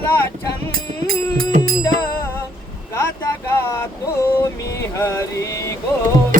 झाला छंद. गाता गातो मी हरी गोविंद